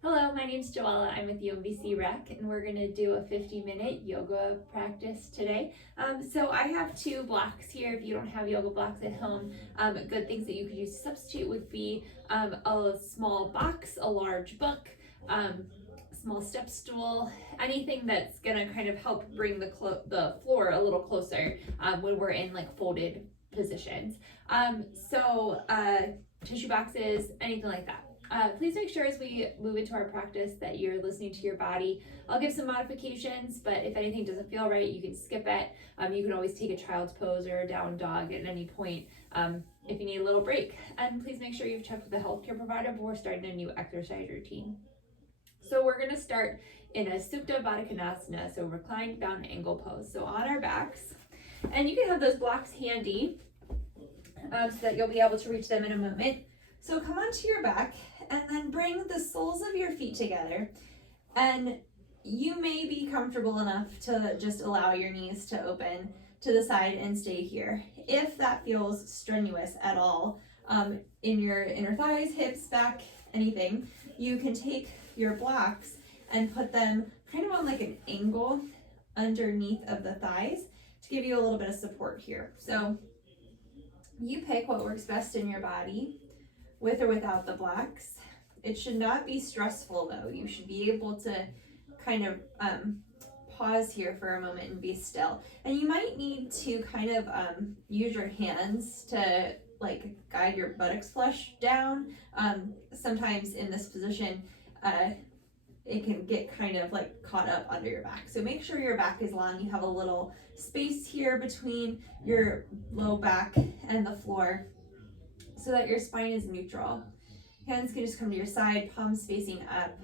Hello, my name's Joella. I'm with UMBC Rec, and we're going to do a 50-minute yoga practice today. So I have two blocks here. If you don't have yoga blocks at home, good things that you could use to substitute would be a small box, a large book, small step stool, anything that's going to kind of help bring the floor a little closer when we're in like folded positions. Tissue boxes, anything like that. Please make sure as we move into our practice that you're listening to your body. I'll give some modifications, but if anything doesn't feel right, you can skip it. You can always take a child's pose or a down dog at any point if you need a little break. And please make sure you've checked with a healthcare provider before starting a new exercise routine. So we're going to start in a Supta Baddha Konasana, so reclined bound angle pose. So on our backs, and you can have those blocks handy so that you'll be able to reach them in a moment. So come onto your back and then bring the soles of your feet together, and you may be comfortable enough to just allow your knees to open to the side and stay here. If that feels strenuous at all in your inner thighs, hips, back, anything, you can take your blocks and put them kind of on like an angle underneath of the thighs to give you a little bit of support here. So you pick what works best in your body, with or without the blocks. It should not be stressful though. You should be able to kind of pause here for a moment and be still. And you might need to kind of use your hands to like guide your buttocks flush down. Sometimes in this position, it can get kind of like caught up under your back. So make sure your back is long. You have a little space here between your low back and the floor so that your spine is neutral. Hands can just come to your side, palms facing up.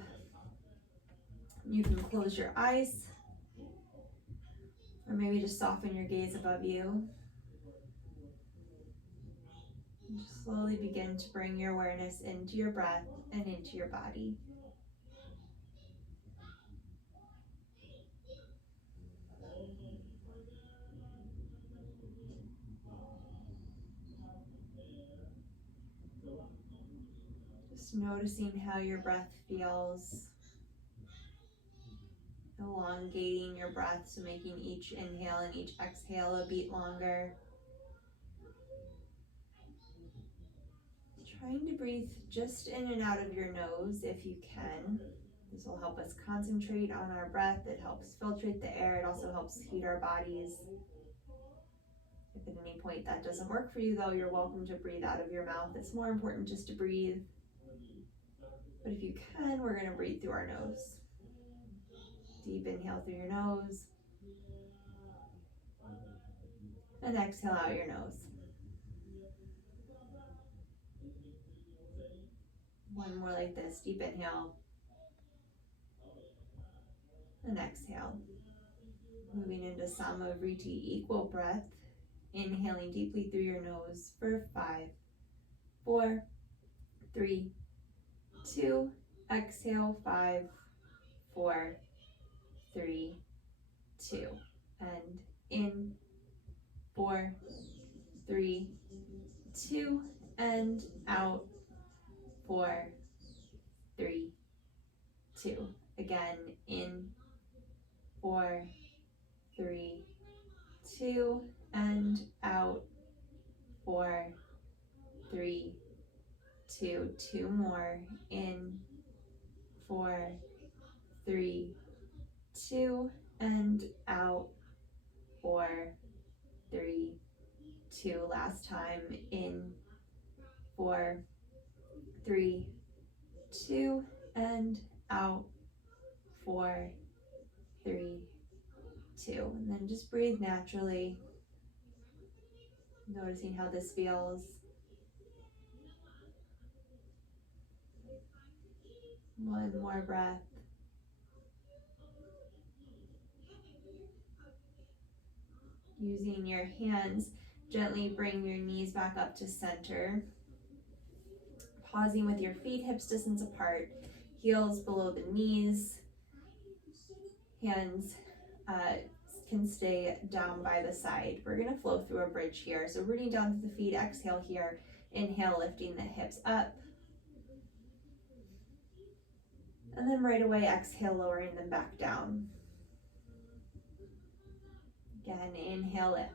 You can close your eyes, or maybe just soften your gaze above you. And just slowly begin to bring your awareness into your breath and into your body. Just noticing how your breath feels. Elongating your breath, so making each inhale and each exhale a beat longer. Trying to breathe just in and out of your nose if you can. This will help us concentrate on our breath. It helps filtrate the air. It also helps heat our bodies. If at any point that doesn't work for you though, you're welcome to breathe out of your mouth. It's more important just to breathe. But if you can, we're going to breathe through our nose. Deep inhale through your nose. And exhale out your nose. One more like this. Deep inhale. And exhale. Moving into Samavriti, equal breath. Inhaling deeply through your nose for 5, 4, 3, 2. Exhale, 5, 4, 3, 2. And in 4, 3, 2. And out 4, 3, 2. Again, in 4, 3, 2. And out 4, 3, 2. 2 more. In 4, 3, 2. And out 4, 3, 2. Last time. In 4, 3, 2. And out 4, 3, 2. And then just breathe naturally. Noticing how this feels. One more breath. Using your hands, gently bring your knees back up to center. Pausing with your feet hips distance apart, heels below the knees. Hands can stay down by the side. We're going to flow through a bridge here. So rooting down to the feet, exhale here. Inhale, lifting the hips up. And then right away, exhale, lowering them back down. Again, inhale, lift.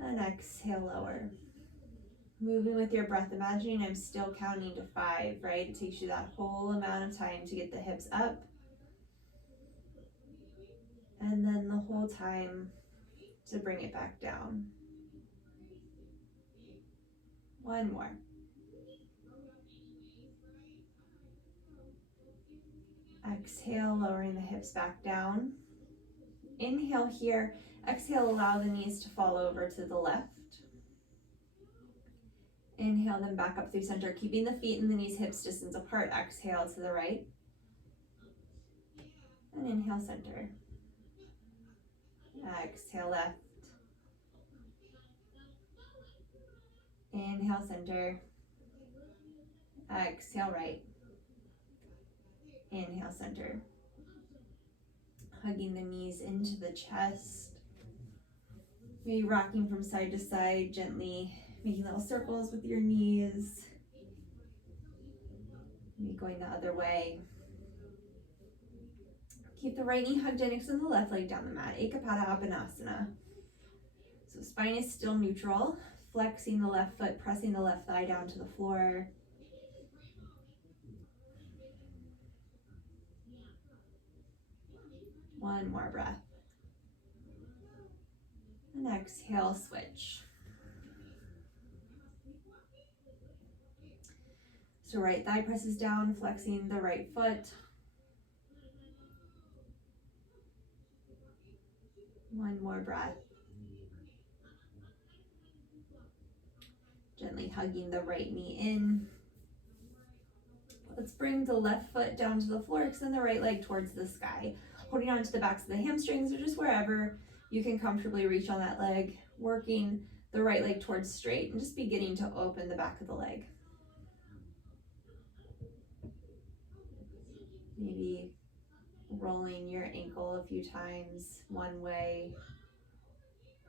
And exhale, lower. Moving with your breath, imagining I'm still counting to 5, right? It takes you that whole amount of time to get the hips up. And then the whole time to bring it back down. One more. Exhale, lowering the hips back down. Inhale here. Exhale, allow the knees to fall over to the left. Inhale them back up through center, keeping the feet and the knees hips distance apart. Exhale to the right. And inhale, center. Exhale, left. Inhale, center. Exhale, right. Inhale, center. Hugging the knees into the chest. Maybe rocking from side to side, gently making little circles with your knees. Maybe going the other way. Keep the right knee hugged in, extend the left leg down the mat. Ekapada Appanasana. So spine is still neutral. Flexing the left foot, pressing the left thigh down to the floor. One more breath. And exhale, switch. So right thigh presses down, flexing the right foot. One more breath. Gently hugging the right knee in. Let's bring the left foot down to the floor, extend the right leg towards the sky. Holding on to the backs of the hamstrings or just wherever you can comfortably reach on that leg. Working the right leg towards straight and just beginning to open the back of the leg. Maybe rolling your ankle a few times one way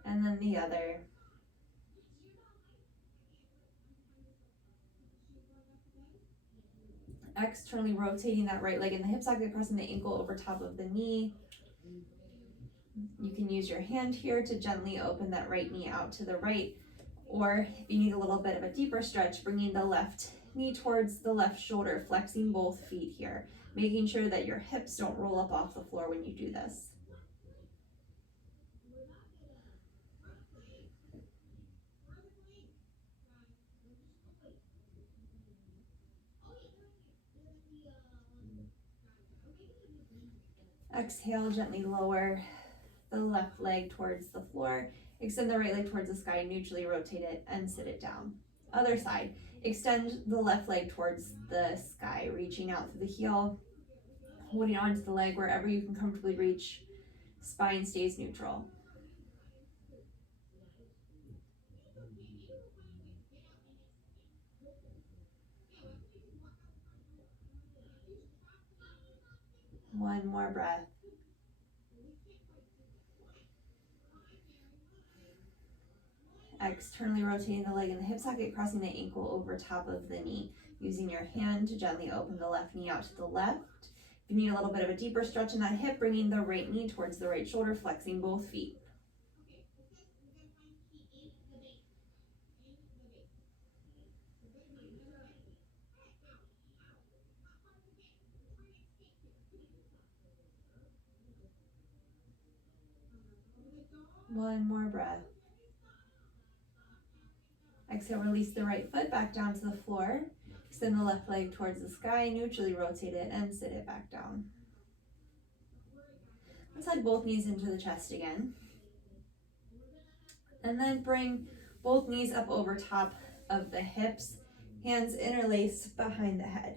and then the other. Externally rotating that right leg in the hip socket, crossing the ankle over top of the knee. You can use your hand here to gently open that right knee out to the right, or if you need a little bit of a deeper stretch, bringing the left knee towards the left shoulder, flexing both feet here, making sure that your hips don't roll up off the floor when you do this. Exhale, gently lower the left leg towards the floor. Extend the right leg towards the sky, neutrally rotate it and sit it down. Other side, extend the left leg towards the sky, reaching out through the heel, holding onto the leg wherever you can comfortably reach. Spine stays neutral. One more breath. Externally rotating the leg in the hip socket, crossing the ankle over top of the knee. Using your hand to gently open the left knee out to the left. If you need a little bit of a deeper stretch in that hip, bringing the right knee towards the right shoulder, flexing both feet. One more breath. Exhale, release the right foot back down to the floor. Extend the left leg towards the sky, neutrally rotate it and sit it back down. Let's hug both knees into the chest again. And then bring both knees up over top of the hips. Hands interlace behind the head.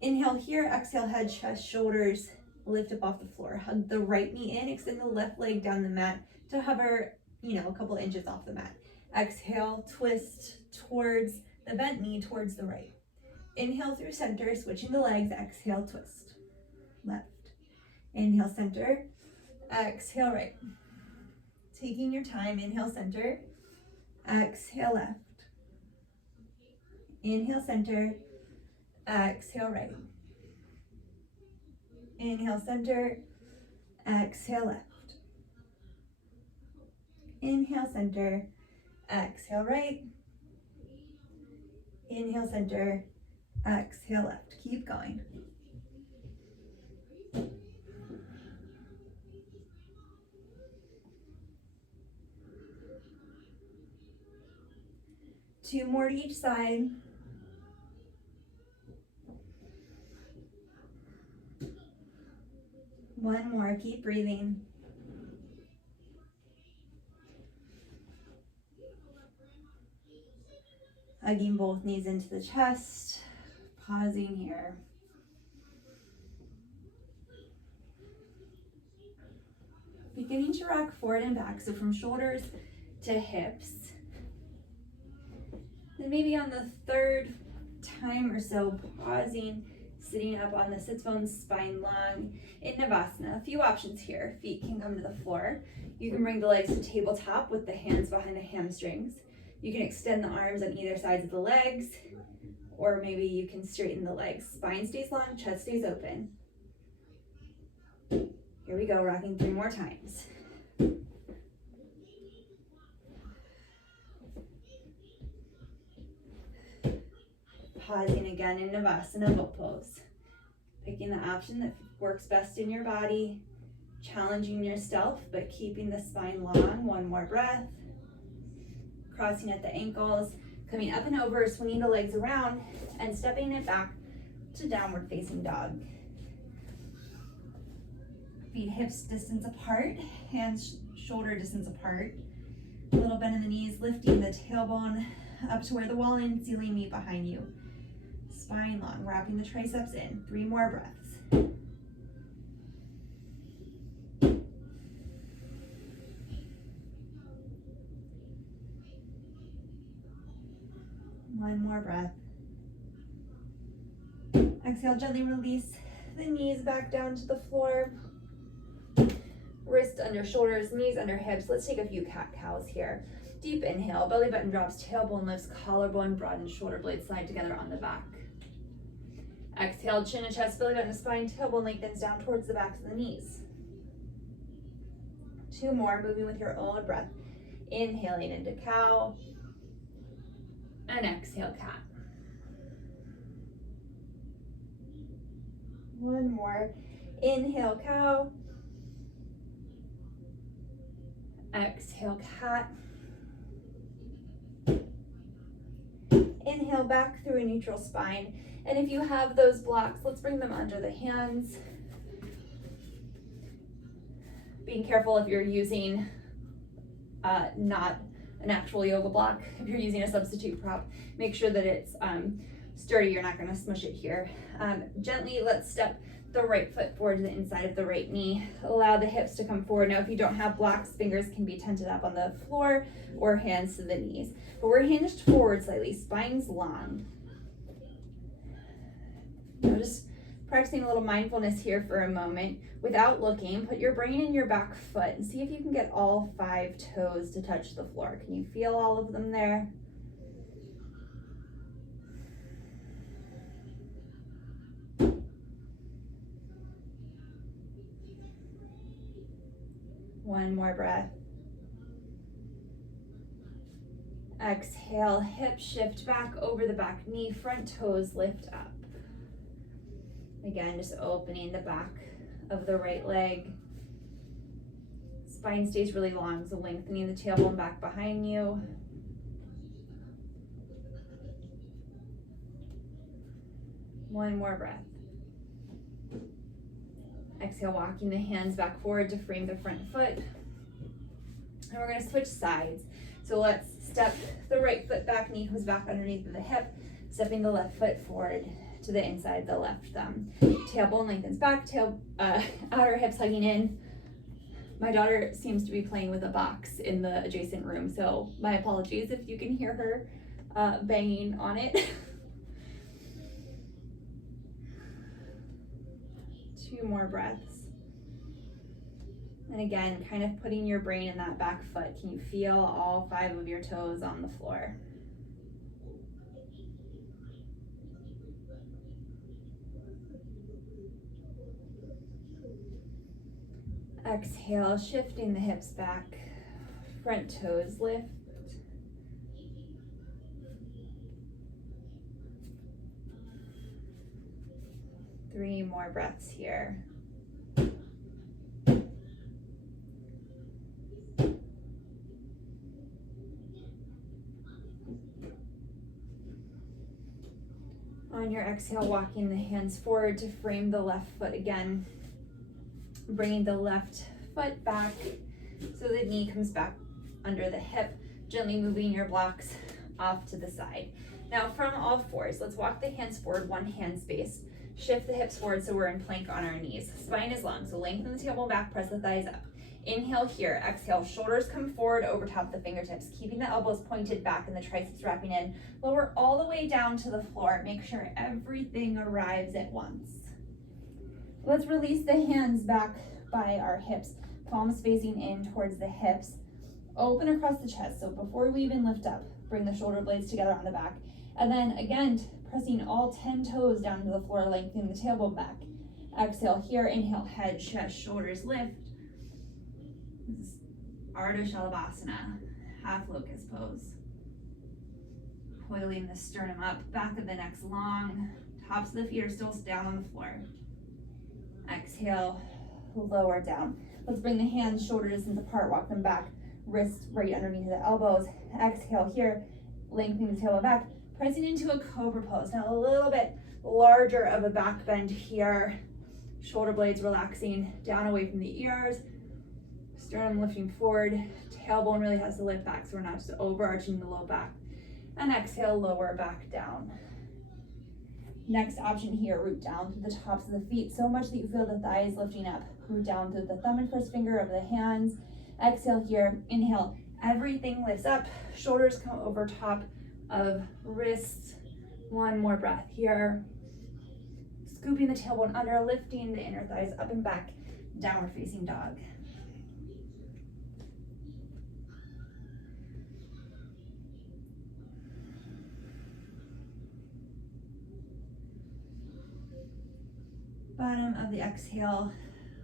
Inhale here, exhale, head, chest, shoulders, lift up off the floor. Hug the right knee in, extend the left leg down the mat to hover, a couple inches off the mat. Exhale, twist towards the bent knee towards the right. Inhale through center, switching the legs. Exhale, twist. Left. Inhale, center. Exhale, right. Taking your time, inhale, center. Exhale, left. Inhale, center. Exhale, right. Inhale, center. Exhale, left. Inhale, center. Exhale, right. Inhale, center. Exhale, left. Keep going. Two more to each side. One more, keep breathing. Hugging both knees into the chest, pausing here. Beginning to rock forward and back, so from shoulders to hips. Then maybe on the third time or so, pausing, sitting up on the sits bones, spine long in Navasana. A few options here. Feet can come to the floor. You can bring the legs to tabletop with the hands behind the hamstrings. You can extend the arms on either sides of the legs, or maybe you can straighten the legs. Spine stays long, chest stays open. Here we go, rocking 3 more times. Pausing again in Navasana boat pose. Picking the option that works best in your body, challenging yourself, but keeping the spine long. 1 more breath. Crossing at the ankles, coming up and over, swinging the legs around, and stepping it back to downward facing dog. Feet hips distance apart, hands shoulder distance apart. A little bend in the knees, lifting the tailbone up to where the wall and ceiling meet behind you. Spine long, wrapping the triceps in. 3 more breaths. One more breath. Exhale, gently release the knees back down to the floor. Wrist under shoulders, knees under hips. Let's take a few cat-cows here. Deep inhale, belly button drops, tailbone lifts, collarbone broadens, shoulder blades slide together on the back. Exhale, chin to chest, belly button to spine, tailbone lengthens down towards the backs of the knees. 2 more, moving with your own breath. Inhaling into cow, and exhale, cat. 1 more, inhale, cow, exhale, cat. Inhale back through a neutral spine. And if you have those blocks, let's bring them under the hands. Being careful if you're using not an actual yoga block. If you're using a substitute prop, make sure that it's sturdy. You're not going to smush it here. Gently, let's step the right foot forward to the inside of the right knee. Allow the hips to come forward. Now, if you don't have blocks, fingers can be tented up on the floor or hands to the knees. But we're hinged forward slightly, spine's long. Now just practicing a little mindfulness here for a moment. Without looking, put your brain in your back foot and see if you can get all 5 toes to touch the floor. Can you feel all of them there? One more breath. Exhale, hips shift back over the back knee, front toes lift up. Again, just opening the back of the right leg. Spine stays really long, so lengthening the tailbone back behind you. One more breath. Exhale, walking the hands back forward to frame the front foot. And we're going to switch sides. So let's step the right foot back, knee goes back underneath of the hip, stepping the left foot forward to the inside of the left thumb. Tailbone lengthens back, outer hips hugging in. My daughter seems to be playing with a box in the adjacent room, so my apologies if you can hear her banging on it. 2 more breaths. And again, kind of putting your brain in that back foot. Can you feel all 5 of your toes on the floor? Exhale, shifting the hips back, front toes lift. Three more breaths here. On your exhale, walking the hands forward to frame the left foot again. Bringing the left foot back so the knee comes back under the hip, gently moving your blocks off to the side. Now from all fours, let's walk the hands forward, one hand space. Shift the hips forward so we're in plank on our knees. Spine is long, so lengthen the tailbone back, press the thighs up. Inhale here, exhale, shoulders come forward over top of the fingertips, keeping the elbows pointed back and the triceps wrapping in. Lower all the way down to the floor. Make sure everything arrives at once. Let's release the hands back by our hips, palms facing in towards the hips. Open across the chest, so before we even lift up, bring the shoulder blades together on the back. And then again, pressing all 10 toes down to the floor, lengthening the tailbone back. Exhale here, inhale, head, chest, shoulders lift. This is Ardha Shalabhasana, half locust pose. Coiling the sternum up, back of the neck's long, tops of the feet are still down on the floor. Exhale, lower down. Let's bring the hands shoulder distance apart, walk them back, wrists right underneath the elbows. Exhale here, lengthening the tailbone back, pressing into a cobra pose. Now a little bit larger of a back bend here. Shoulder blades relaxing down away from the ears. Sternum lifting forward. Tailbone really has to lift back so we're not just overarching the low back. And exhale, lower back down. Next option here, root down through the tops of the feet so much that you feel the thighs lifting up. Root down through the thumb and first finger of the hands. Exhale here, inhale, everything lifts up. Shoulders come over top of wrists. One more breath here. Scooping the tailbone under, lifting the inner thighs up and back, downward facing dog. Bottom of the exhale,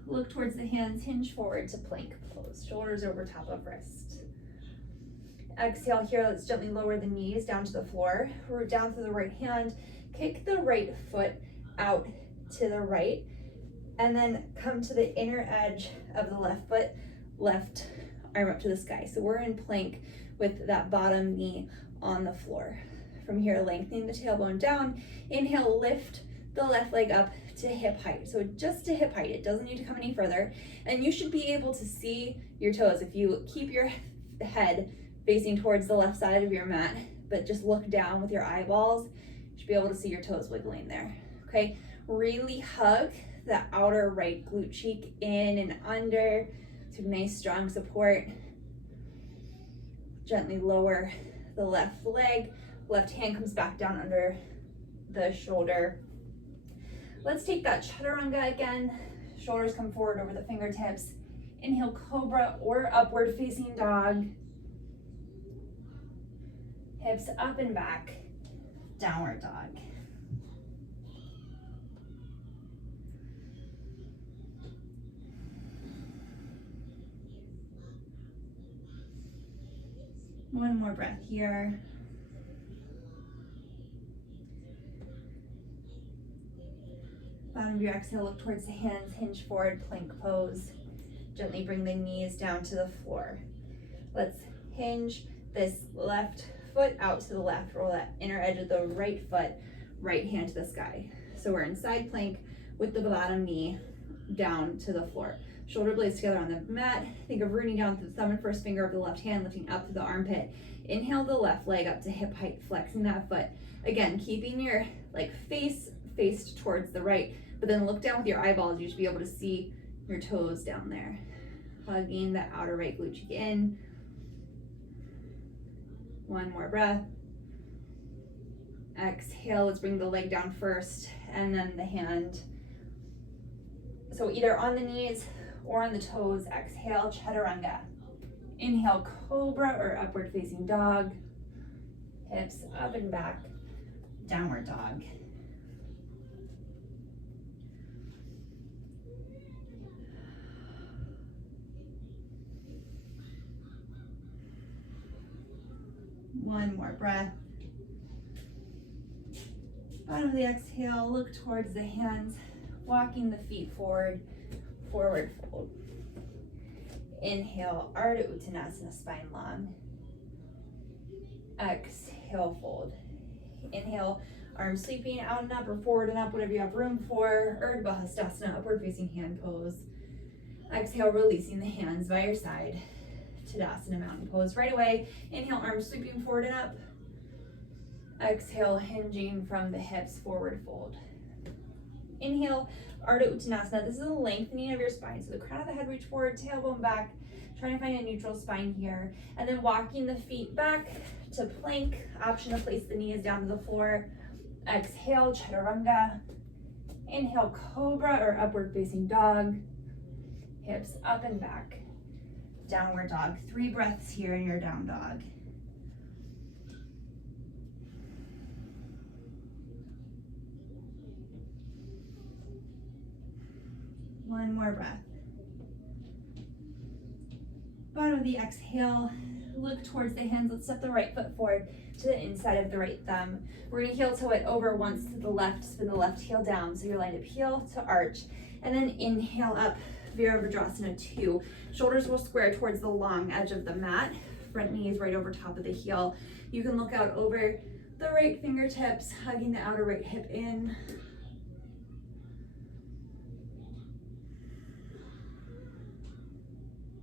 look towards the hands, hinge forward to plank pose, shoulders over top of wrist. Exhale here, let's gently lower the knees down to the floor, root down through the right hand, kick the right foot out to the right, and then come to the inner edge of the left foot, left arm up to the sky. So we're in plank with that bottom knee on the floor. From here, lengthening the tailbone down, inhale, lift the left leg up to hip height. So just to hip height, it doesn't need to come any further. And you should be able to see your toes. If you keep your head facing towards the left side of your mat, but just look down with your eyeballs, you should be able to see your toes wiggling there. Okay, really hug the outer right glute cheek in and under to nice strong support. Gently lower the left leg, left hand comes back down under the shoulder. Let's take that chaturanga again. Shoulders come forward over the fingertips. Inhale, cobra or upward facing dog. Hips up and back, downward dog. One more breath here. Bottom of your exhale, look towards the hands, hinge forward, plank pose. Gently bring the knees down to the floor. Let's hinge this left foot out to the left, roll that inner edge of the right foot, right hand to the sky. So we're in side plank with the bottom knee down to the floor. Shoulder blades together on the mat. Think of rooting down through the thumb and first finger of the left hand, lifting up through the armpit. Inhale the left leg up to hip height, flexing that foot. Again, keeping your face faced towards the right, but then look down with your eyeballs. You should be able to see your toes down there. Hugging the outer right glute cheek in. One more breath. Exhale, let's bring the leg down first and then the hand. So either on the knees or on the toes. Exhale, chaturanga. Inhale, cobra or upward facing dog. Hips up and back, downward dog. One more breath. Bottom of the exhale, look towards the hands, walking the feet forward, forward fold. Inhale, Ardha Uttanasana, spine long. Exhale, fold. Inhale, arms sweeping out and up or forward and up, whatever you have room for. Urdhva Hastasana, upward facing hand pose. Exhale, releasing the hands by your side. Tadasana, mountain pose. Right away, inhale, arms sweeping forward and up. Exhale, hinging from the hips, forward fold. Inhale, Ardha Uttanasana. This is a lengthening of your spine. So the crown of the head reach forward, tailbone back, trying to find a neutral spine here. And then walking the feet back to plank. Option to place the knees down to the floor. Exhale, Chaturanga. Inhale, Cobra or upward facing dog. Hips up and back. Downward dog. 3 breaths here in your down dog. One more breath. Bottom of the exhale, look towards the hands. Let's step the right foot forward to the inside of the right thumb. We're gonna heel toe it over once to the left, spin the left heel down. So you're lined up heel to arch, and then inhale up, Virabhadrasana 2. Shoulders will square towards the long edge of the mat. Front knee is right over top of the heel. You can look out over the right fingertips, hugging the outer right hip in.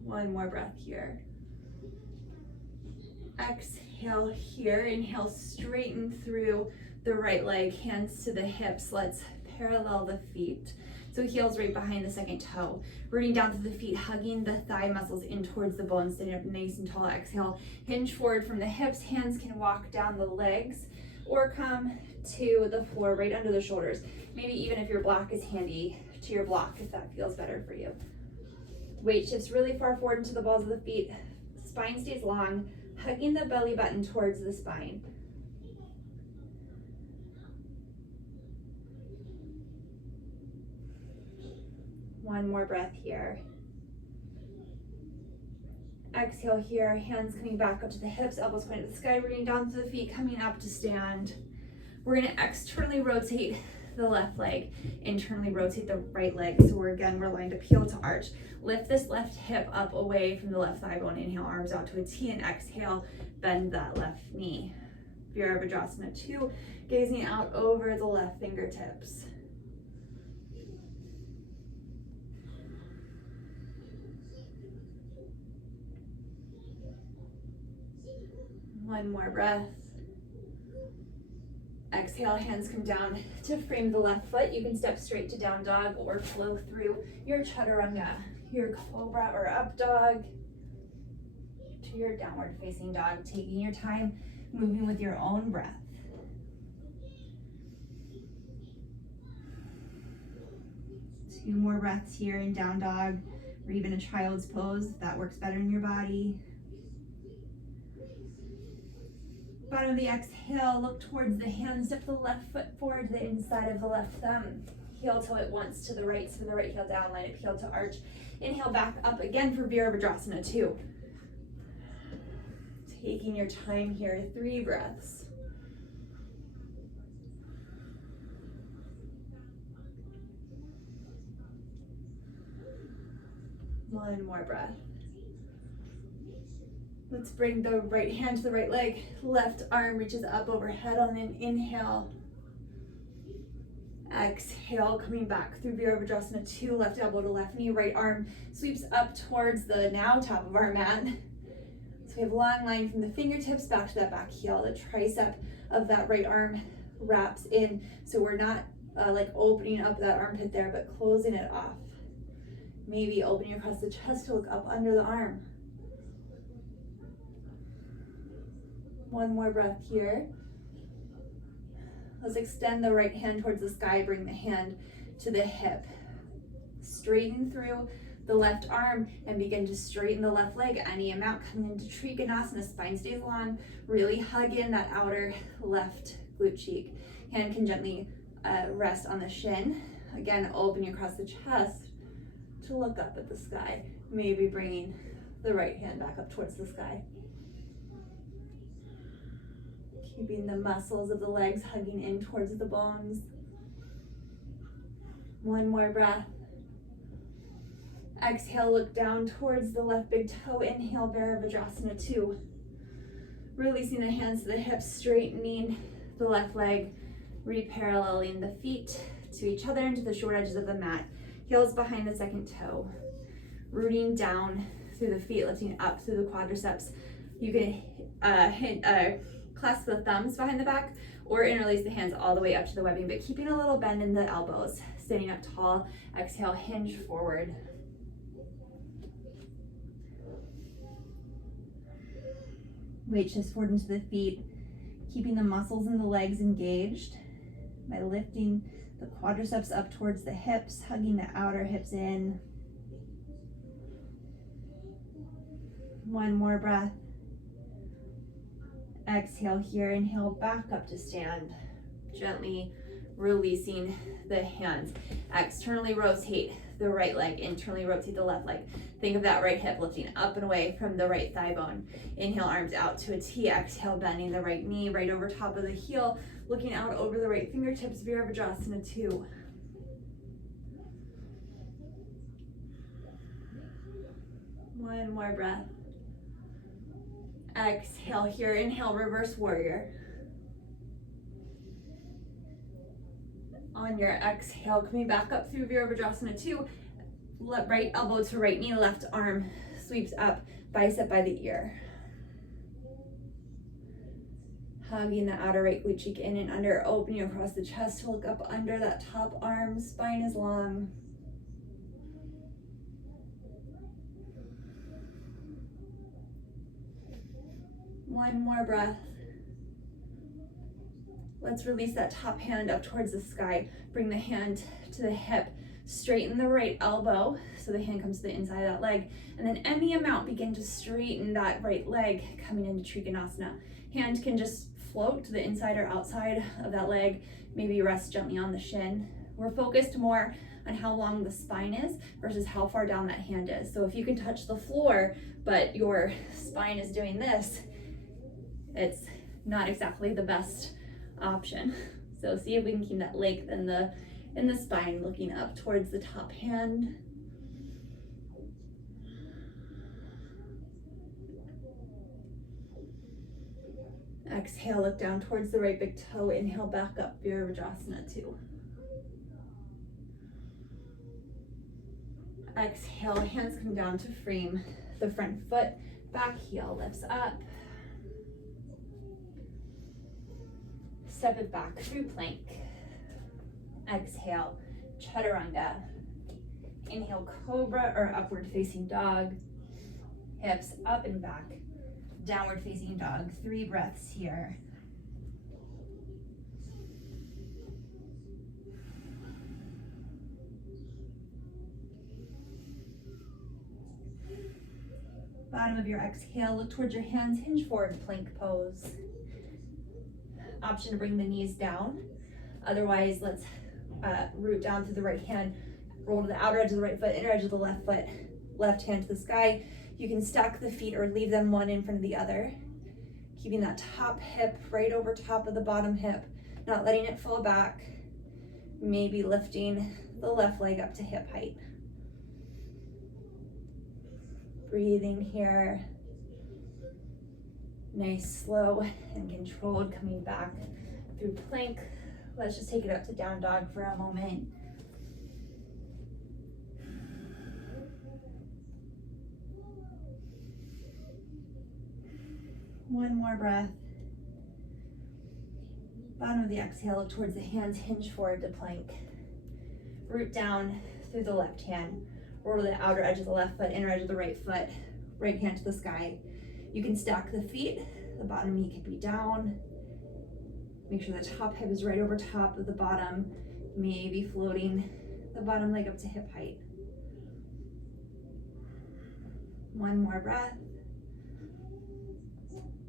One more breath here. Exhale here. Inhale, straighten through the right leg, hands to the hips. Let's parallel the feet. So heels right behind the second toe. Rooting down through the feet, hugging the thigh muscles in towards the bones, sitting up nice and tall. Exhale, hinge forward from the hips. Hands can walk down the legs or come to the floor right under the shoulders. Maybe even if your block is handy, to your block if that feels better for you. Weight shifts really far forward into the balls of the feet. Spine stays long, hugging the belly button towards the spine. One more breath here. Exhale here, hands coming back up to the hips, elbows pointed to the sky, rooting down to the feet, coming up to stand. We're gonna externally rotate the left leg, internally rotate the right leg. So we're lined up heel to arch. Lift this left hip up away from the left thigh bone. Inhale, arms out to a T, and exhale, bend that left knee. Virabhadrasana 2, gazing out over the left fingertips. One more breath. Exhale, hands come down to frame the left foot. You can step straight to down dog or flow through your Chaturanga, your Cobra or up dog, to your downward facing dog, taking your time, moving with your own breath. Two more breaths here in down dog, or even a child's pose if that works better in your body. Bottom of the exhale, look towards the hands, step the left foot forward to the inside of the left thumb. Heel toe it once to the right, spin the right heel down, line up heel to arch. Inhale back up again for Virabhadrasana 2. Taking your time here, 3 breaths. One more breath. Let's bring the right hand to the right leg. Left arm reaches up overhead on an inhale. Exhale, coming back through Virabhadrasana 2. Left elbow to left knee. Right arm sweeps up towards the now top of our mat. So we have a long line from the fingertips back to that back heel. The tricep of that right arm wraps in. So we're not like opening up that armpit there, but closing it off. Maybe opening across the chest to look up under the arm. One more breath here. Let's extend the right hand towards the sky, bring the hand to the hip. Straighten through the left arm and begin to straighten the left leg any amount. Coming into Trikonasana, spine stays long. Really hug in that outer left glute cheek. Hand can gently rest on the shin. Again, open across the chest to look up at the sky. Maybe bringing the right hand back up towards the sky. Keeping the muscles of the legs hugging in towards the bones. One more breath. Exhale, look down towards the left big toe. Inhale, Virabhadrasana 2. Releasing the hands to the hips, straightening the left leg, re-paralleling the feet to each other into the short edges of the mat. Heels behind the second toe. Rooting down through the feet, lifting up through the quadriceps. You can clasp the thumbs behind the back or interlace the hands all the way up to the webbing, but keeping a little bend in the elbows. Standing up tall, exhale, hinge forward. Weight shifts forward into the feet, keeping the muscles in the legs engaged by lifting the quadriceps up towards the hips, hugging the outer hips in. One more breath. Exhale here, inhale back up to stand. Gently releasing the hands. Externally rotate the right leg, internally rotate the left leg. Think of that right hip lifting up and away from the right thigh bone. Inhale, arms out to a T. Exhale, bending the right knee right over top of the heel, looking out over the right fingertips, Virabhadrasana 2. One more breath. Exhale here, inhale, reverse warrior. On your exhale, coming back up through Virabhadrasana 2, right elbow to right knee, left arm sweeps up, bicep by the ear. Hugging the outer right glute cheek in and under, opening across the chest to look up under that top arm, spine is long. One more breath. Let's release that top hand up towards the sky. Bring the hand to the hip. Straighten the right elbow so the hand comes to the inside of that leg. And then any amount, begin to straighten that right leg coming into Trikonasana. Hand can just float to the inside or outside of that leg. Maybe rest gently on the shin. We're focused more on how long the spine is versus how far down that hand is. So if you can touch the floor, but your spine is doing this, it's not exactly the best option. So see if we can keep that length in the spine, looking up towards the top hand. Exhale, look down towards the right big toe. Inhale, back up, Virabhadrasana 2. Exhale, hands come down to frame the front foot, back heel lifts up. Step it back through plank. Exhale, chaturanga. Inhale, cobra or upward facing dog. Hips up and back. Downward facing dog. 3 breaths here. Bottom of your exhale, look towards your hands, hinge forward, plank pose. Option to bring the knees down. Otherwise, let's root down through the right hand, roll to the outer edge of the right foot, inner edge of the left foot, left hand to the sky. You can stack the feet or leave them one in front of the other. Keeping that top hip right over top of the bottom hip, not letting it fall back. Maybe lifting the left leg up to hip height. Breathing here. Nice, slow and controlled, coming back through plank. Let's just take it up to down dog for a moment. One more breath. Bottom of the exhale, look towards the hands, hinge forward to plank. Root down through the left hand. Roll to the outer edge of the left foot, inner edge of the right foot, right hand to the sky. You can stack the feet, the bottom knee can be down. Make sure the top hip is right over top of the bottom, maybe floating the bottom leg up to hip height. One more breath.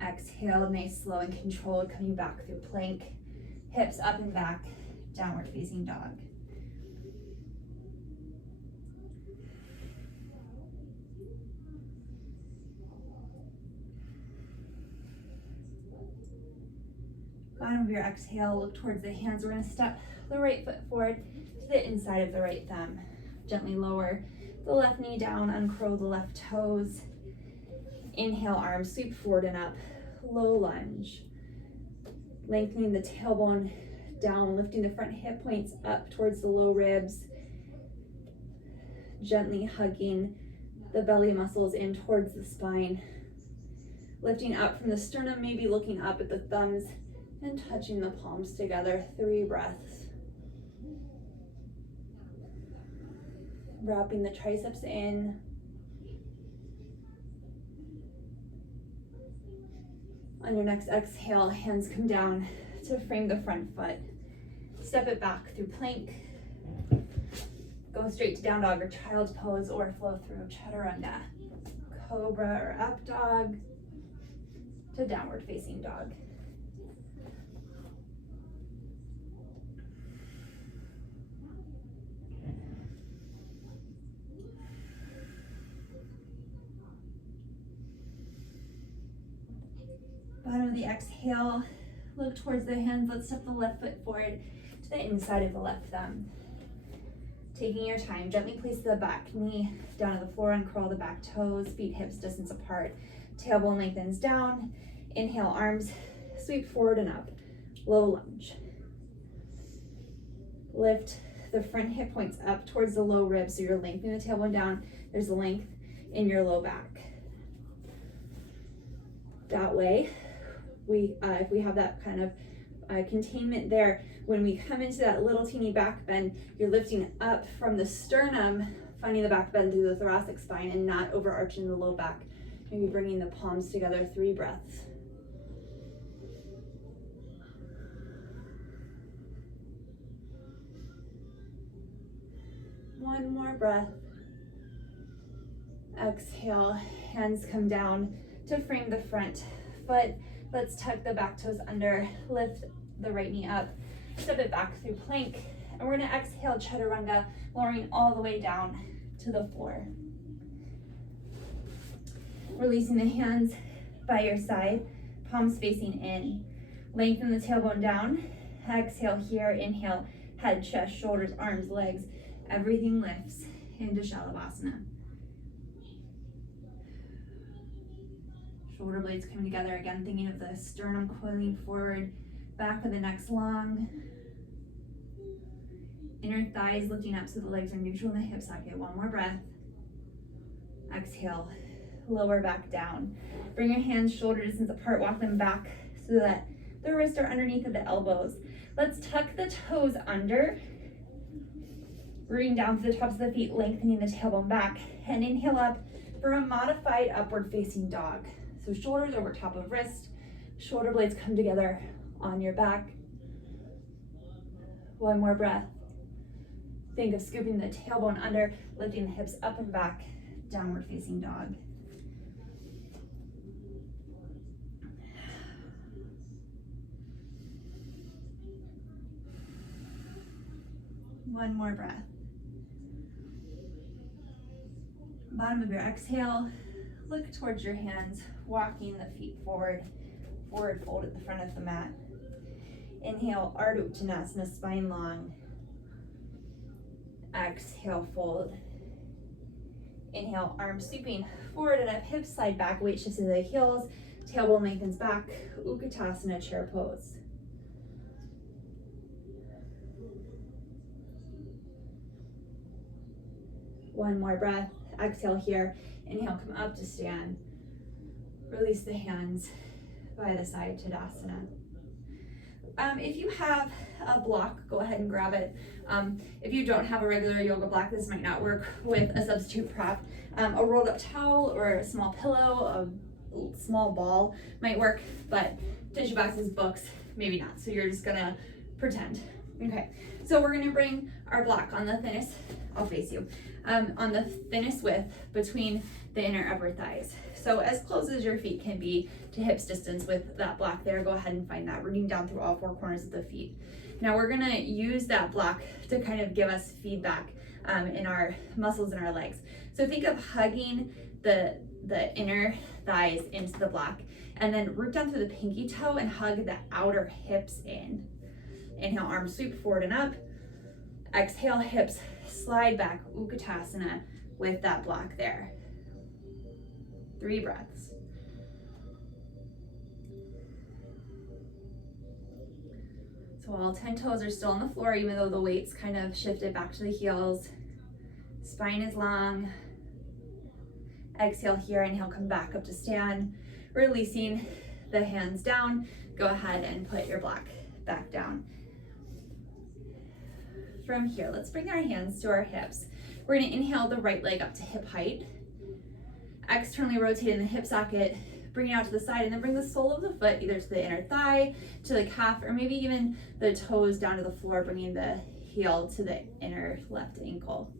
Exhale, nice, slow and controlled, coming back through plank. Hips up and back, downward facing dog. Bottom of your exhale, look towards the hands. We're gonna step the right foot forward to the inside of the right thumb. Gently lower the left knee down, uncurl the left toes. Inhale, arms sweep forward and up, low lunge. Lengthening the tailbone down, lifting the front hip points up towards the low ribs. Gently hugging the belly muscles in towards the spine. Lifting up from the sternum, maybe looking up at the thumbs and touching the palms together. 3 breaths. Wrapping the triceps in. On your next exhale, hands come down to frame the front foot. Step it back through plank. Go straight to down dog or child's pose, or flow through chaturanga. Cobra or up dog to downward facing dog. Bottom of the exhale, look towards the hands. Let's step the left foot forward to the inside of the left thumb. Taking your time, gently place the back knee down to the floor, uncurl the back toes, feet hips distance apart. Tailbone lengthens down. Inhale, arms sweep forward and up. Low lunge. Lift the front hip points up towards the low ribs, so you're lengthening the tailbone down. There's a length in your low back. That way, if we have that kind of containment there, when we come into that little teeny back bend, you're lifting up from the sternum, finding the back bend through the thoracic spine and not overarching the low back. Maybe bringing the palms together. 3 breaths. One more breath. Exhale, hands come down to frame the front foot. Let's tuck the back toes under, lift the right knee up, step it back through plank, and we're gonna exhale chaturanga, lowering all the way down to the floor. Releasing the hands by your side, palms facing in. Lengthen the tailbone down. Exhale here, inhale, head, chest, shoulders, arms, legs, everything lifts into Shalabhasana. Shoulder blades coming together again, thinking of the sternum coiling forward, back of the neck's long. Inner thighs lifting up so the legs are neutral in the hip socket. One more breath. Exhale, lower back down. Bring your hands shoulder distance apart, walk them back so that the wrists are underneath of the elbows. Let's tuck the toes under, rooting down to the tops of the feet, lengthening the tailbone back, and inhale up for a modified upward facing dog. So shoulders over top of wrist, shoulder blades come together on your back. One more breath. Think of scooping the tailbone under, lifting the hips up and back, downward facing dog. One more breath. Bottom of your exhale, look towards your hands, walking the feet forward, forward fold at the front of the mat. Inhale, Ardha Uttanasana, spine long. Exhale, fold. Inhale, arms sweeping forward and up, hips slide back, weight shifts into the heels, tailbone lengthens back, Utkatasana, chair pose. One more breath. Exhale here. Inhale, come up to stand. Release the hands by the side, Tadasana. If you have a block, go ahead and grab it. If you don't have a regular yoga block, this might not work with a substitute prop. A rolled up towel or a small pillow, a small ball might work, but tissue boxes, books, maybe not. So you're just gonna pretend Okay, so we're gonna bring our block on the thinnest, I'll face you, on the thinnest width between the inner upper thighs. So as close as your feet can be to hips distance with that block there, go ahead and find that, rooting down through all four corners of the feet. Now we're gonna use that block to kind of give us feedback in our muscles in our legs. So think of hugging the inner thighs into the block, and then root down through the pinky toe and hug the outer hips in. Inhale, arms sweep forward and up. Exhale, hips slide back, Utkatasana, with that block there. 3 breaths. So all 10 toes are still on the floor, even though the weight's kind of shifted back to the heels. Spine is long. Exhale here, inhale, come back up to stand. Releasing the hands down. Go ahead and put your block back down. From here, let's bring our hands to our hips. We're gonna inhale the right leg up to hip height. Externally rotate in the hip socket, bring it out to the side, and then bring the sole of the foot either to the inner thigh, to the calf, or maybe even the toes down to the floor, bringing the heel to the inner left ankle.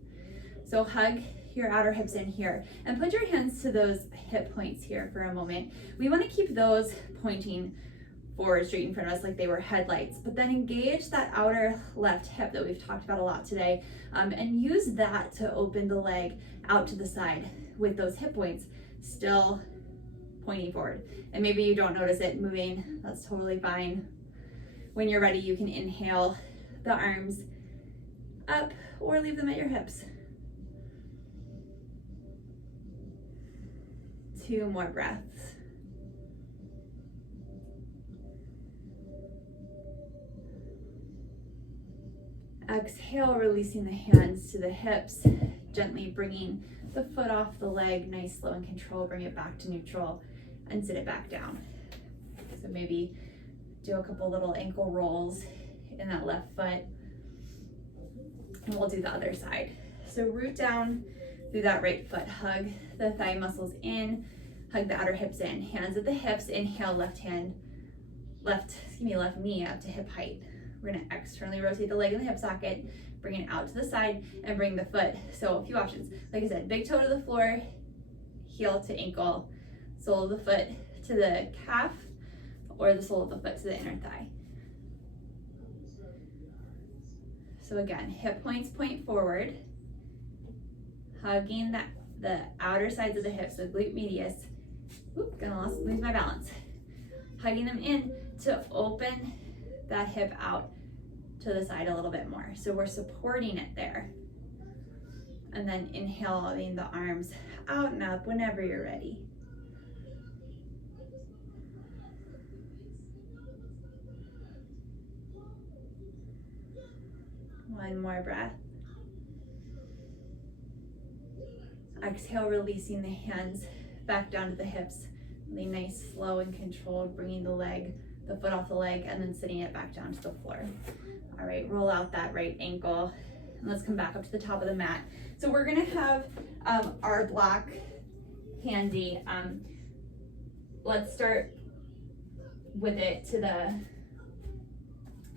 So hug your outer hips in here, and put your hands to those hip points here for a moment. We wanna keep those pointing forward, straight in front of us like they were headlights, but then engage that outer left hip that we've talked about a lot today, and use that to open the leg out to the side with those hip points still pointing forward. And maybe you don't notice it moving, that's totally fine. When you're ready, you can inhale the arms up or leave them at your hips. 2 more breaths. Exhale, releasing the hands to the hips, gently bringing the foot off the leg, nice, slow and control, bring it back to neutral and sit it back down. So maybe do a couple little ankle rolls in that left foot, and we'll do the other side. So root down through that right foot, hug the thigh muscles in, hug the outer hips in, hands at the hips, inhale, left knee up to hip height. We're gonna externally rotate the leg in the hip socket, bring it out to the side, and bring the foot. So a few options. Like I said, big toe to the floor, heel to ankle, sole of the foot to the calf, or the sole of the foot to the inner thigh. So again, hip points point forward, hugging the outer sides of the hips, so glute medius. Oop, gonna lose my balance. Hugging them in to open that hip out to the side a little bit more. So we're supporting it there. And then inhaling the arms out and up whenever you're ready. One more breath. Exhale, releasing the hands back down to the hips. Really nice, slow and controlled, bringing the foot off the leg, and then sitting it back down to the floor. All right, roll out that right ankle, and let's come back up to the top of the mat. So we're gonna have our block handy. Let's start with it to the,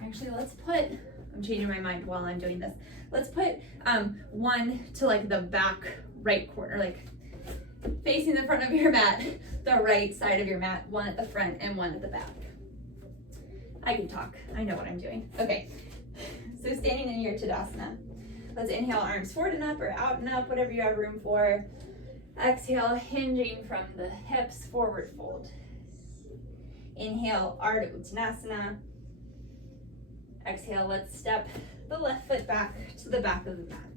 actually I'm changing my mind while I'm doing this. Let's put one to like the back right corner, like facing the front of your mat, the right side of your mat, one at the front and one at the back. I can talk, I know what I'm doing. Okay, so standing in your Tadasana. Let's inhale, arms forward and up or out and up, whatever you have room for. Exhale, hinging from the hips, forward fold. Inhale, Ardha Uttanasana. Exhale, let's step the left foot back to the back of the mat.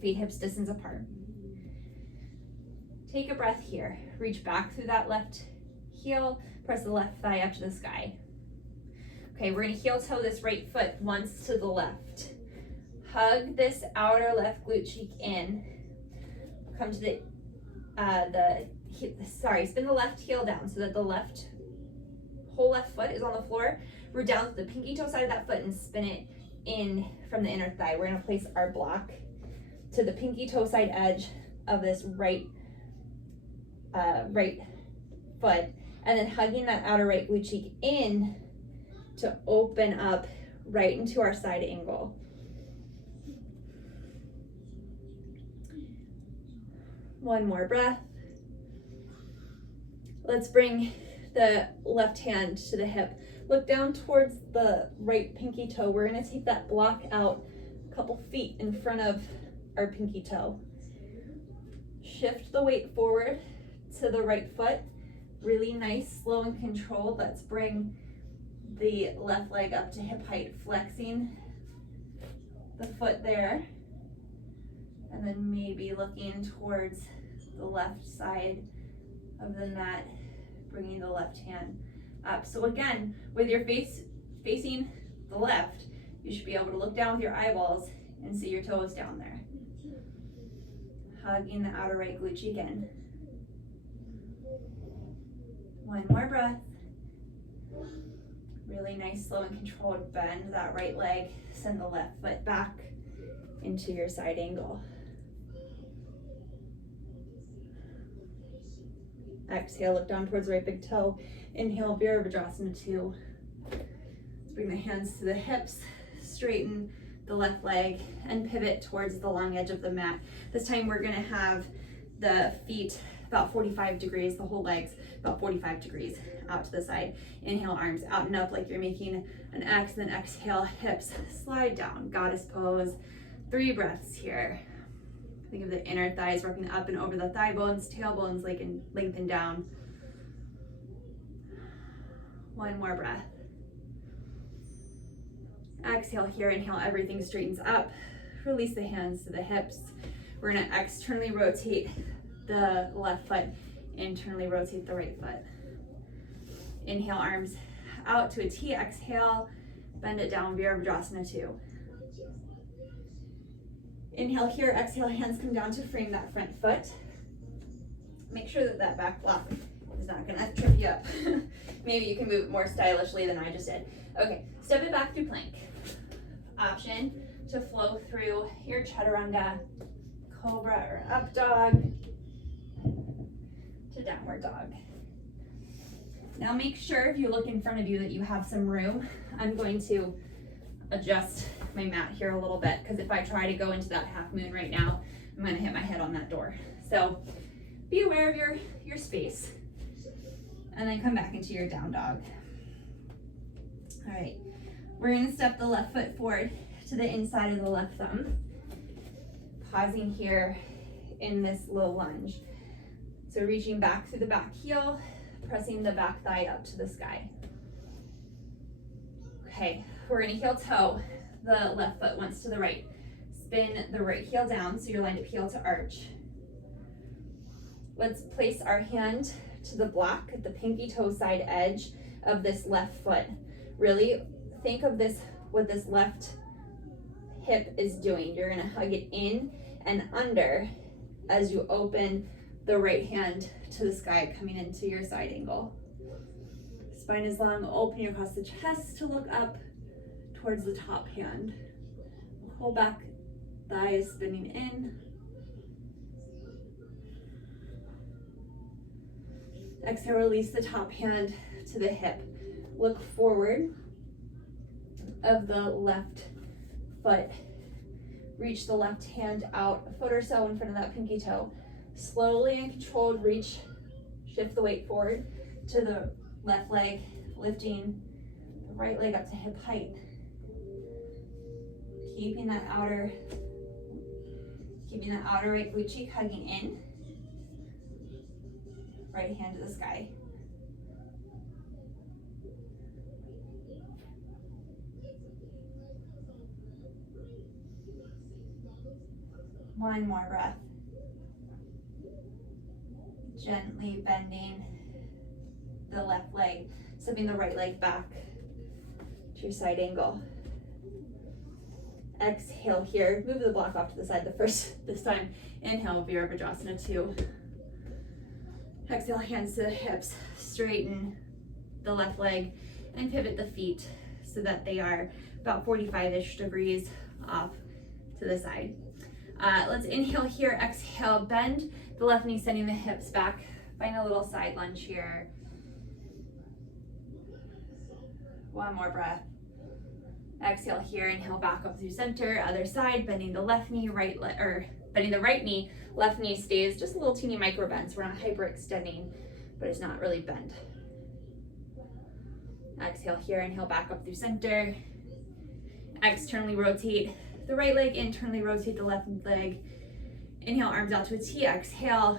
Feet hips distance apart. Take a breath here. Reach back through that left heel, press the left thigh up to the sky. Okay, we're gonna heel toe this right foot once to the left. Hug this outer left glute cheek in. Come to spin the left heel down so that the whole left foot is on the floor. Root down to the pinky toe side of that foot and spin it in from the inner thigh. We're gonna place our block to the pinky toe side edge of this right foot, and then hugging that outer right glute cheek in to open up right into our side angle. One more breath. Let's bring the left hand to the hip. Look down towards the right pinky toe. We're gonna take that block out a couple feet in front of our pinky toe. Shift the weight forward to the right foot. Really nice, slow and controlled. Let's bring the left leg up to hip height, flexing the foot there. And then maybe looking towards the left side of the mat, bringing the left hand up. So again, with your face facing the left, you should be able to look down with your eyeballs and see your toes down there. Hugging the outer right glute cheek in. One more breath. Really nice, slow and controlled bend that right leg. Send the left foot back into your side angle. Exhale, look down towards the right big toe. Inhale, Virabhadrasana 2. Let's bring the hands to the hips, straighten the left leg, and pivot towards the long edge of the mat. This time we're gonna have the feet about 45 degrees, the whole legs about 45 degrees out to the side. Inhale, arms out and up like you're making an X, then exhale, hips slide down, goddess pose. 3 breaths here. Think of the inner thighs working up and over the thigh bones, tailbones lengthen down. One more breath. Exhale here, inhale, everything straightens up. Release the hands to the hips. We're gonna externally rotate the left foot, internally rotate the right foot. Inhale, arms out to a T, exhale, bend it down, Virabhadrasana 2. Inhale here, exhale, hands come down to frame that front foot. Make sure that that back block is not gonna trip you up. Maybe you can move it more stylishly than I just did. Okay, step it back through plank. Option to flow through your chaturanga, cobra or up dog, to downward dog. Now make sure if you look in front of you that you have some room. I'm going to adjust my mat here a little bit because if I try to go into that half moon right now, I'm gonna hit my head on that door. So be aware of your space and then come back into your down dog. All right, we're gonna step the left foot forward to the inside of the left thumb, pausing here in this low lunge. So reaching back through the back heel, pressing the back thigh up to the sky. Okay, we're gonna heel toe the left foot once to the right. Spin the right heel down so you're lined up heel to arch. Let's place our hand to the block at the pinky toe side edge of this left foot. Really think of this, what this left hip is doing. You're gonna hug it in and under as you open the right hand to the sky, coming into your side angle. Spine is long, open across the chest to look up towards the top hand. Hold back, thighs spinning in. Exhale, release the top hand to the hip. Look forward of the left foot. Reach the left hand out a foot or so in front of that pinky toe. Slowly and controlled reach, shift the weight forward to the left leg, lifting the right leg up to hip height. Keeping that outer right glute cheek hugging in. Right hand to the sky. One more breath. Gently bending the left leg, stepping the right leg back to your side angle. Exhale here, move the block off to the side this time. Inhale, Virabhadrasana 2. Exhale, hands to the hips, straighten the left leg and pivot the feet so that they are about 45-ish degrees off to the side. Let's inhale here, exhale, bend the left knee, sending the hips back. Find a little side lunge here. One more breath. Exhale here, inhale back up through center, other side, bending the left knee, bending the right knee, left knee stays just a little teeny micro bend, so we're not hyperextending, but it's not really bent. Exhale here, inhale back up through center. Externally rotate the right leg, internally rotate the left leg. Inhale, arms out to a T, exhale,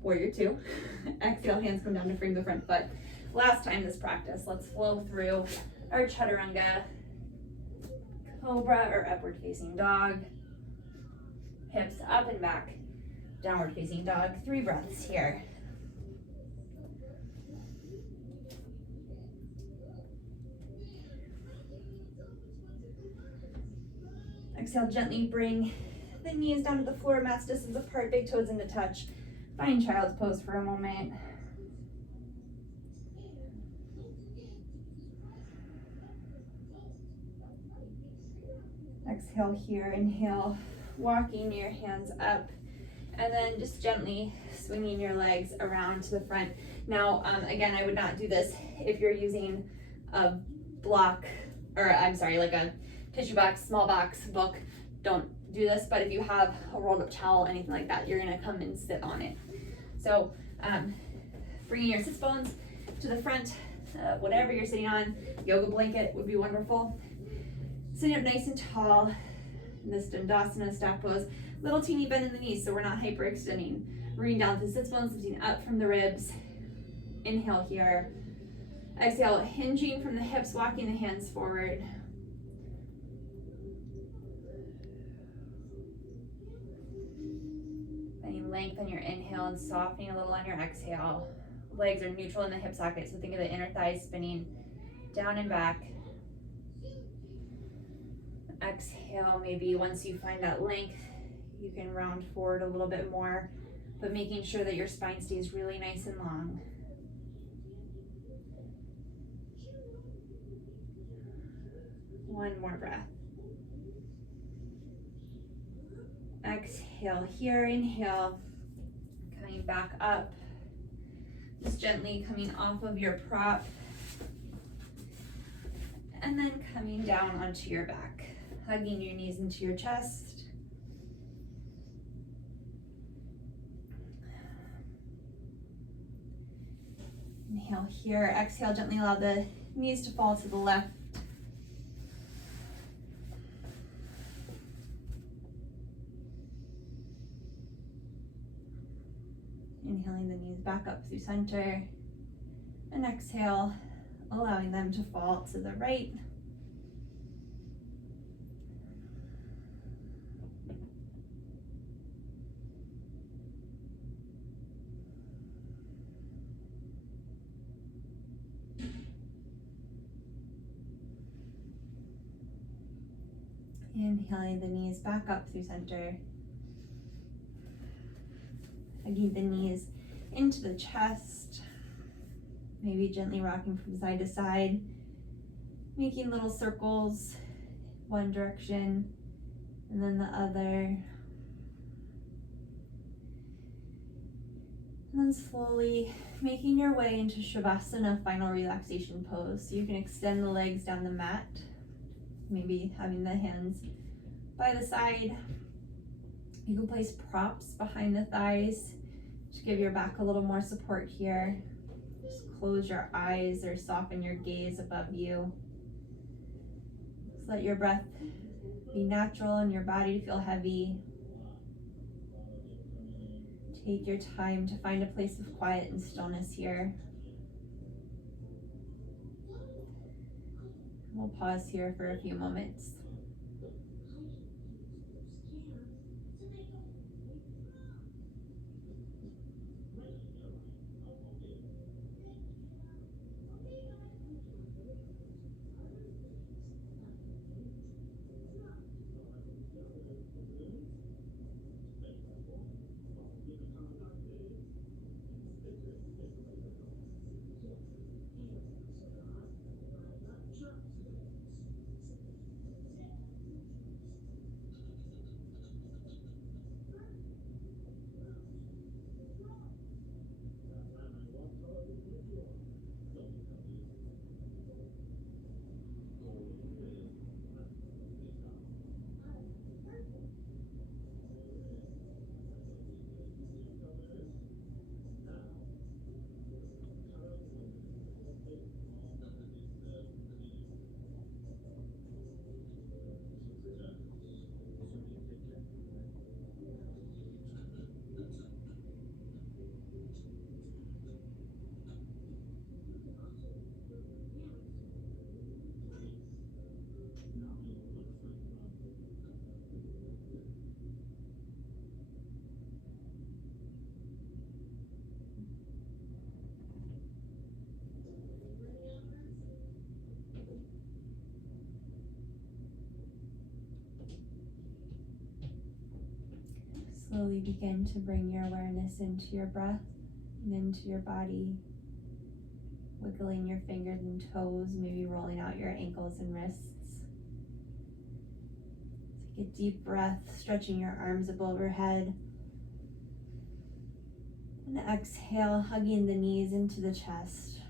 warrior two. Exhale, hands come down to frame the front foot. Last time this practice, let's flow through our chaturanga, cobra or upward facing dog, hips up and back, downward facing dog. 3 breaths here. Exhale, gently bring the knees down to the floor, mats distance apart, big toes into touch. Find child's pose for a moment. Exhale here, inhale, walking your hands up, and then just gently swinging your legs around to the front. Now, again, I would not do this if you're using a block, or I'm sorry, like a tissue box, small box, book. Don't do this, but if you have a rolled up towel, anything like that, you're gonna come and sit on it. So bringing your sits bones to the front, whatever you're sitting on, yoga blanket would be wonderful. Sitting up nice and tall in this Dandasana staff pose. Little teeny bend in the knees so we're not hyperextending. Rooting down to the sits bones, lifting up from the ribs. Inhale here. Exhale, hinging from the hips, walking the hands forward. Finding length on your inhale and softening a little on your exhale. Legs are neutral in the hip socket, so think of the inner thighs spinning down and back. Exhale, maybe once you find that length, you can round forward a little bit more, but making sure that your spine stays really nice and long. One more breath. Exhale here, inhale, coming back up, just gently coming off of your prop, and then coming down onto your back, hugging your knees into your chest. Inhale here, exhale, gently allow the knees to fall to the left. Inhaling the knees back up through center, and exhale, allowing them to fall to the right. Inhaling the knees back up through center. Hugging the knees into the chest. Maybe gently rocking from side to side. Making little circles, one direction and then the other. And then slowly making your way into Shavasana, final relaxation pose. So you can extend the legs down the mat. Maybe having the hands by the side. You can place props behind the thighs to give your back a little more support here. Just close your eyes or soften your gaze above you. Just let your breath be natural and your body feel heavy. Take your time to find a place of quiet and stillness here. We'll pause here for a few moments. slowly begin to bring your awareness into your breath and into your body, wiggling your fingers and toes, maybe rolling out your ankles and wrists. Take a deep breath, stretching your arms up overhead. And exhale, hugging the knees into the chest.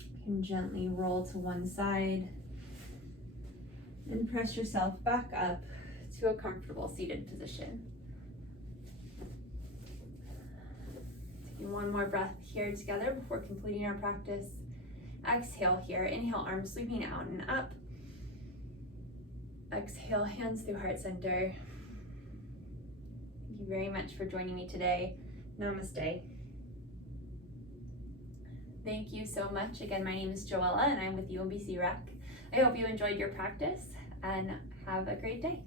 You can gently roll to one side and press yourself back up to a comfortable seated position. Taking one more breath here together before completing our practice. Exhale here, inhale, arms sweeping out and up. Exhale, hands through heart center. Thank you very much for joining me today. Namaste. Thank you so much. Again, my name is Joella and I'm with UMBC Rec. I hope you enjoyed your practice and have a great day.